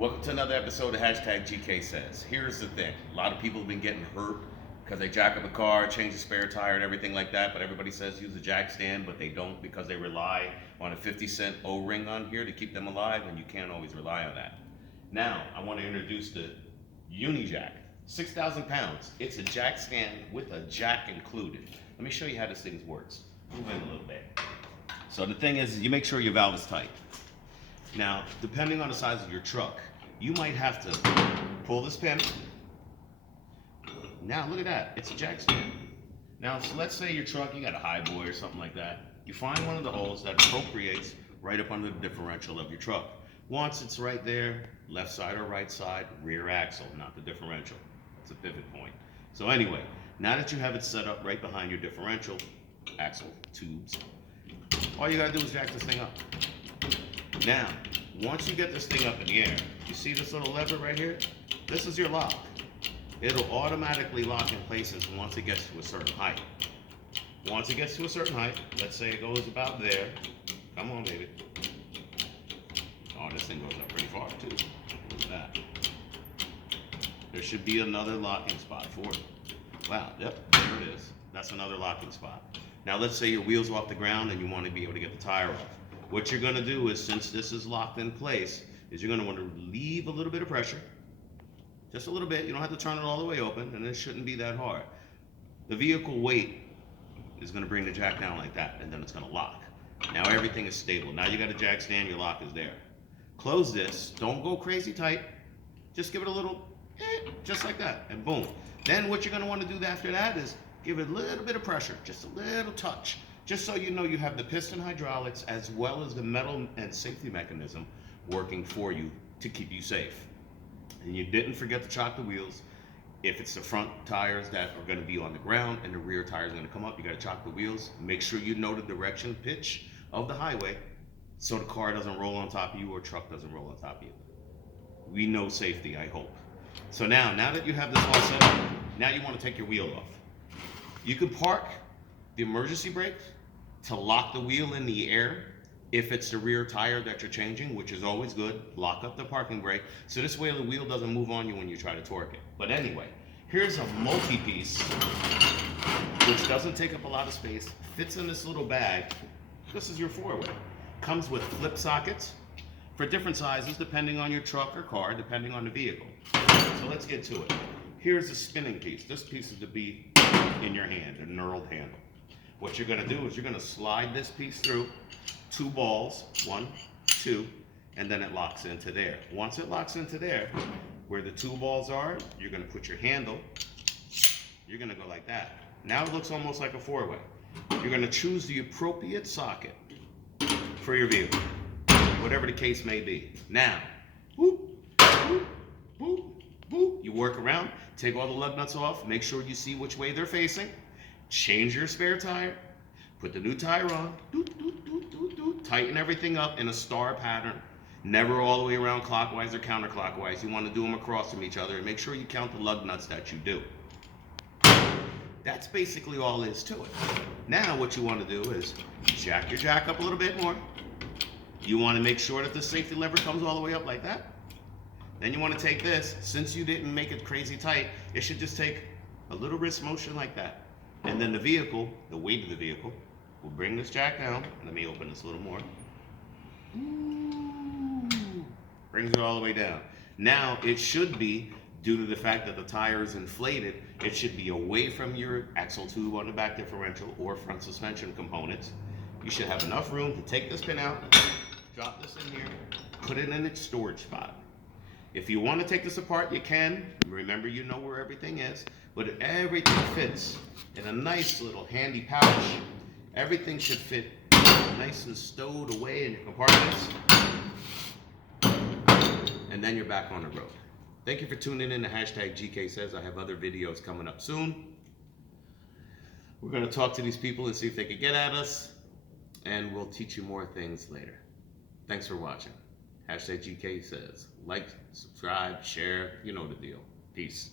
Welcome to another episode of Hashtag GK Says. Here's the thing. A lot of people have been getting hurt because they jack up a car, change the spare tire and everything like that, but everybody says use a jack stand, but they don't because they rely on a 50-cent O-ring on here to keep them alive, and you can't always rely on that. Now, I want to introduce the Unijack. 6,000 pounds. It's a jack stand with a jack included. Let me show you how this thing works. Move in a little bit. So the thing is, you make sure your valve is tight. Now, depending on the size of your truck, you might have to pull this pin. Now, look at that. It's a jack stand. Now, so let's say your truck, you got a high boy or something like that. You find one of the holes that appropriates right up under the differential of your truck. Once it's right there, left side or right side, rear axle, not the differential. It's a pivot point. So anyway, now that you have it set up right behind your differential axle tubes, all you gotta do is jack this thing up. Now, once you get this thing up in the air, you see this little lever right here? This is your lock. It'll automatically lock in places once it gets to a certain height. Once it gets to a certain height, let's say it goes about there. Come on, baby. Oh, this thing goes up pretty far, too. Look at that. There should be another locking spot for it. Wow, yep, there it is. That's another locking spot. Now, let's say your wheel's off the ground and you want to be able to get the tire off. What you're going to do is, since this is locked in place, is you're going to want to relieve a little bit of pressure. Just a little bit. You don't have to turn it all the way open, and it shouldn't be that hard. The vehicle weight is going to bring the jack down like that, and then it's going to lock. Now everything is stable. Now you got a jack stand, your lock is there. Close this. Don't go crazy tight. Just give it a little, just like that, and boom. Then what you're going to want to do after that is give it a little bit of pressure, just a little touch. Just so you know you have the piston hydraulics as well as the metal and safety mechanism working for you to keep you safe. And you didn't forget to chock the wheels. If it's the front tires that are going to be on the ground and the rear tires are going to come up, you got to chock the wheels. Make sure you know the direction, pitch of the highway so the car doesn't roll on top of you or truck doesn't roll on top of you. We know safety, I hope. So now that you have this all set up, now you want to take your wheel off. You can park the emergency brake to lock the wheel in the air. If it's the rear tire that you're changing, which is always good, lock up the parking brake. So this way the wheel doesn't move on you when you try to torque it. But anyway, here's a multi-piece, which doesn't take up a lot of space, fits in this little bag. This is your four-way. Comes with flip sockets for different sizes, depending on your truck or car, depending on the vehicle. So let's get to it. Here's a spinning piece. This piece is to be in your hand, a knurled handle. What you're going to do is you're going to slide this piece through two balls, 1, 2, and then it locks into there. Once it locks into there, where the two balls are, you're going to put your handle, you're going to go like that. Now it looks almost like a four-way. You're going to choose the appropriate socket for your vehicle, whatever the case may be. Now, boop, boop, boop, boop. You work around, take all the lug nuts off, make sure you see which way they're facing. Change your spare tire, put the new tire on, tighten everything up in a star pattern, never all the way around clockwise or counterclockwise. You want to do them across from each other, and make sure you count the lug nuts that you do. That's basically all there is to it. Now what you want to do is jack your jack up a little bit more. You want to make sure that the safety lever comes all the way up like that. Then you want to take this, since you didn't make it crazy tight, it should just take a little wrist motion like that. And then the vehicle, the weight of the vehicle, will bring this jack down. Let me open this a little more. Ooh, brings it all the way down. Now, it should be, due to the fact that the tire is inflated, it should be away from your axle tube on the back differential or front suspension components. You should have enough room to take this pin out, drop this in here, put it in its storage spot. If you want to take this apart, you can. Remember, you know where everything is. But if everything fits in a nice little handy pouch, everything should fit nice and stowed away in your compartments. And then you're back on the road. Thank you for tuning in to Hashtag GK Says. I have other videos coming up soon. We're going to talk to these people and see if they can get at us. And we'll teach you more things later. Thanks for watching. Hashtag GK Says. Like, subscribe, share, you know the deal. Peace.